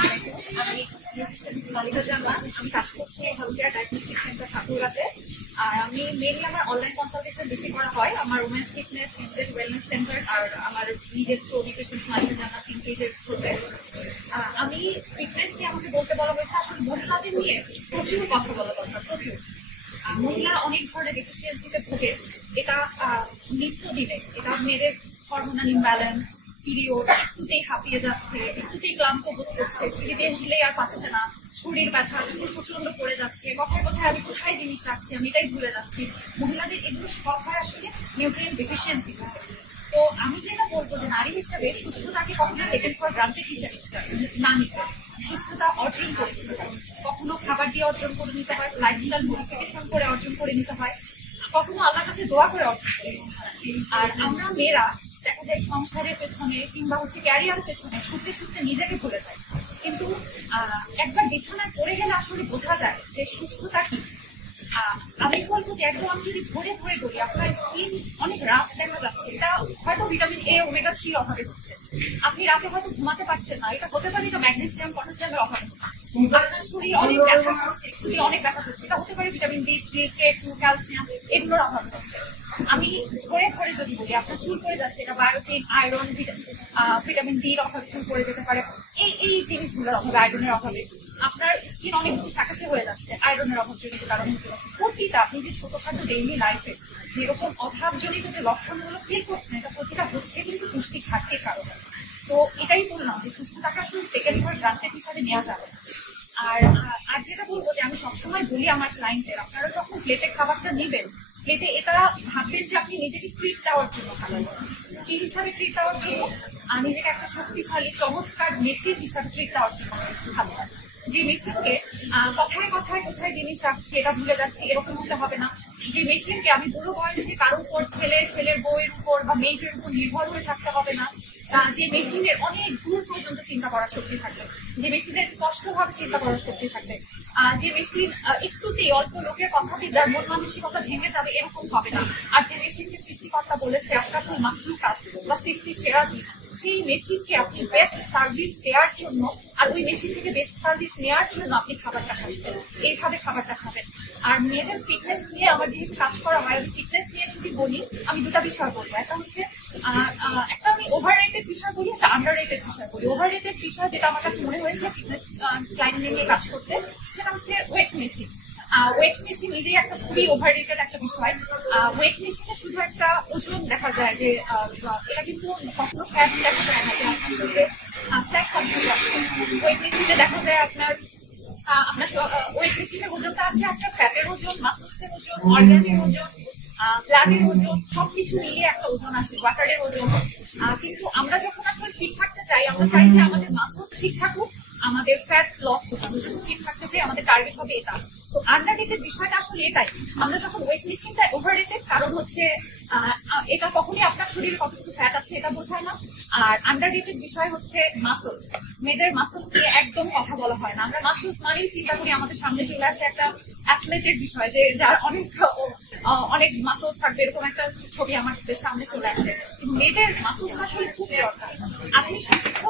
আমি মালিকা জানা, আমি কাজ করছি হেলথ কেয়ার ডায়াগনস্টিক সেন্টার ঠাকুরগাঁতে। আর আমি মেনলি আমার অনলাইন কনসালটেশন বেশি করা হয়। আমার women's fitness and wellness centre আর আমার নিজের নিউট্রিশন মালিকা জানা 3 পেজের থ্রুতে আমি ফিটনেস নিয়ে আমাকে বলতে বলা হয়েছে। আসলে মহিলাদের নিয়ে প্রচুর কথা বলা দরকার, প্রচুর। মহিলারা অনেক ধরনের ডেফিসিয়েন্সিতে ভোগে। এটা নিত্যদিনে, এটা মেয়েদের হরমোনাল ইমব্যালেন্স, পিরিয়ড, একটুতেই হাঁপিয়ে যাচ্ছে, একটুতেই ক্লান্ত বোধ করছে, সিঁড়িতে উঠলেই আর পাচ্ছে না, শরীর ব্যথা, চুল প্রচন্ড পড়ে যাচ্ছে, কথায় কথায় আমি কোথায় জিনিস রাখছি আমি এটাই ভুলে যাচ্ছি। মহিলাদের এগুলো সব হয় আসলে নিউট্রিয়েন্ট ডেফিসিয়েন্সি থেকে। তো আমি যেটা বলবো যে নারী হিসেবে সুস্থতাকে কখনো টেকেন ফর গ্রান্টেড হিসেবে না নিতে, সুস্থতা অর্জন করে নিতে হয়। কখনো খাবার দিয়ে অর্জন করে নিতে হয়, লাইফস্টাইল মডিফিকেশন করে অর্জন করে নিতে হয়, কখনো আল্লাহর কাছে দোয়া করে অর্জন করে নিতে হয়। আর আমরা মেয়েরা দেখা যায় সংসারের পেছনে কিংবা ক্যারিয়ার পেছনে ছুটতে ছুটতে নিজেকে ভুলে যায়। কিন্তু একবার বিছানায় পড়ে গেলে আসলে বোঝা যায় যে সুস্থতা কি। আমি বলবো যে একদম আমি যদি ধরে ধরে করি, আপনার স্কিন অনেক রাফ দেখা যাচ্ছে, এটা হয়তো ভিটামিন এ ওমেগা 3 অভাবে হচ্ছে। আপনি রাতে হয়তো ঘুমাতে পারছেন না, এটা হতে পারে এটা ম্যাগনেসিয়াম পটাশিয়ামের অভাবে হচ্ছে। আপনার শরীর অনেক ব্যথা করছে, খুবই অনেক ব্যথা করছে, এটা হতে পারে ভিটামিন D3, K2, ক্যালসিয়াম এগুলোর অভাবে হচ্ছে। আমি ধরে ধরে যদি বলি আপনার চুল পড়ে যাচ্ছে, এটা বায়োটিন, আয়রন, ভিটামিন ডির অভাবে চুল পড়ে যেতে পারে। এই জিনিসগুলোর অভাবে, আয়রনের অভাবে আপনার স্কিন অনেক বেশি ফ্যাকাশে হয়ে যাচ্ছে, আয়রনের অভাবজনিত কারণ হতে পারে। প্রতিটা আপনি যে ছোটখাটো ডেইলি লাইফে যেরকম অভাবজনিত যে লক্ষণগুলো ফিল করছেন, এটা প্রতিটা হচ্ছে কিন্তু পুষ্টি ঘাটতির কারণে। তো এটাই বললাম যে সুস্থতাকে আসলে টেকেন ফর গ্রান্টেড হিসাবে নেওয়া যাবে। আর আর যেটা বলবো যে আমি সবসময় বলি আমার ক্লায়েন্টদের, আপনারা যখন প্লেটে খাবারটা নেবেন, প্লেটে এটা ভাববেন যে আপনি নিজেকে ট্রিট দেওয়ার জন্য খাবেন। কি হিসাবে ট্রিট দেওয়ার জন্য? নিজেকে একটা শক্তিশালী চমৎকার মেশিন হিসাবে ট্রিট দেওয়ার জন্য ভাবছেন। যে মেশিনকে কথায় কথায় কোথায় জিনিস রাখছি এটা ভুলে যাচ্ছি, এরকম হতে হবে না। যে মেশিনকে আমি বুড়ো বয়সে কারোর উপর, ছেলের বউয়ের উপর বা মেয়েদের উপর নির্ভর হয়ে থাকতে হবে না। যে মেশিনের অনেক দূর পর্যন্ত চিন্তা করার শক্তি থাকবে, যে মেশিনের স্পষ্টভাবে চিন্তা করার শক্তি থাকবে, যে মেশিন একটুতেই অল্প লোকের কথাতে যার মন মানসিকতা ভেঙে যাবে, এরকম হবে না। আর যে মেশিনকে সৃষ্টিকর্তা বলেছে আশরাফুল মাখলুকাত বা সৃষ্টির সেরা জীব, সেই মেশিনকে আপনি বেস্ট সার্ভিস দেওয়ার জন্য আর ওই মেশিন থেকে বেস্ট সার্ভিস নেওয়ার জন্য আপনি খাবারটা খাচ্ছেন, এইভাবে খাবারটা খাবেন। আর মেয়েদের ফিটনেস নিয়ে আমার যেহেতু কাজ করা হয়, আমি ফিটনেস নিয়ে যদি বলি আমি দুটা বিষয় বলবো। একটা হচ্ছে একটা আমি ওভার রেটেড বিষয় বলি, একটা আন্ডার রেটেড বিষয় বলি। ওভার রেটেড বিষয় যেটা আমার কাছে মনে হয়েছে ফিটনেস ক্লায়েন্ট নিয়ে কাজ করতে, সেটা হচ্ছে ওয়েট মেশিন। ওয়েট মেশিন নিজেই একটা খুবই ওভার রেটেড একটা বিষয়। ওয়েট মেশিনে শুধু একটা ওজন দেখা যায় যে এটা কিন্তু কখনো ফ্যাট দেখা যায় না যে আপনার শরীরে ফ্যাট কন্ট্রোল আছে। ওয়েট মেশিনে দেখা যায় আপনার ওয়েট মেশিনের ওজনটা আসে আপনার ফ্যাটের ওজন, মাসলসের ওজন, অর্গানের ওজন, ব্লাডের ওজন, সবকিছু মিলিয়ে একটা ওজন আসে, ওয়াটারের ওজন। কিন্তু আমরা যখন আসলে ফিট থাকতে চাই, আমরা চাই যে আমাদের মাসলস ঠিক থাকুক, আমাদের ফ্যাট লস হোক। আমরা যখন ফিট থাকতে চাই আমাদের টার্গেট হবে এটা। তো আন্ডার রেটেড বিষয়টা আসলে এটাই। আমরা যখন ওয়েট মেশিনটা ওভার রেটেড, কারণ হচ্ছে এটা কখনই আপনার শরীরে কতটুকু ফ্যাট আছে এটা বোঝায় না। আর আন্ডার রেটেড বিষয় হচ্ছে মাসলস। মেয়েদের মাসলস নিয়ে একদম কথা বলা হয় না। আমরা মাসলস মানেই চিন্তা করি আমাদের সামনে চলে আসে একটা অ্যাথলেটের বিষয়, যে যার অনেক মাসলস থাকবে, এরকম একটা ছবি আমাদের সামনে চলে আসে। কিন্তু মেয়েদের মাসলস আসলে খুব দরকার। আপনি সুস্থ,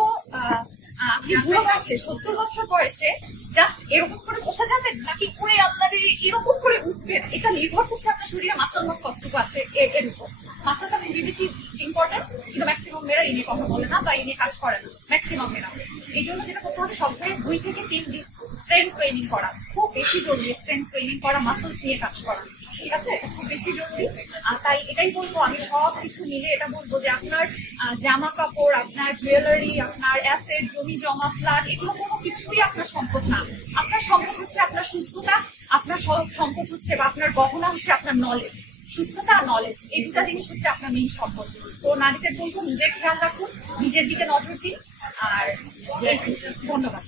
আপনি বুড়ো বয়সে 70 বছর বয়সে জাস্ট এরকম করে বসে যাবেন নাকি করে আপনাদের এরকম করে উঠবেন, এটা নির্ভর করছে আপনার শরীরে মাসল মাস কতটুকু আছে এর উপর। মাসলটা খুবই বেশি ইম্পর্টেন্ট, কিন্তু ম্যাক্সিমাম মেয়েরা এই নিয়ে কথা বলে না বা এই নিয়ে কাজ করে না, ম্যাক্সিমাম মেয়েরা। এই জন্য যেটা করতে হবে, সপ্তাহে 2 থেকে 3 দিন স্ট্রেংথ ট্রেনিং করা, খুব বেশি জরুরি। স্ট্রেংথ ট্রেনিং করা, মাসলস নিয়ে কাজ করা, ঠিক আছে, এটা খুব বেশি জরুরি। আর তাই এটাই বলবো, আমি সব কিছু মিলে এটা বলবো যে আপনার জামা কাপড়, আপনার জুয়েলারি, আপনার অ্যাসেট, জমি জমা, ফ্ল্যাট, এগুলো কোনো কিছুই আপনার সম্পদ না। আপনার সম্পদ হচ্ছে আপনার সুস্থতা, আপনার সম্পদ হচ্ছে বা আপনার গহনা হচ্ছে আপনার নলেজ। সুস্থতা আর নলেজ, এই দুটা জিনিস হচ্ছে আপনার মেইন সম্পদ। তো নারীদের বলবো নিজের খেয়াল রাখুন, নিজের দিকে নজর দিন। আর ধন্যবাদ।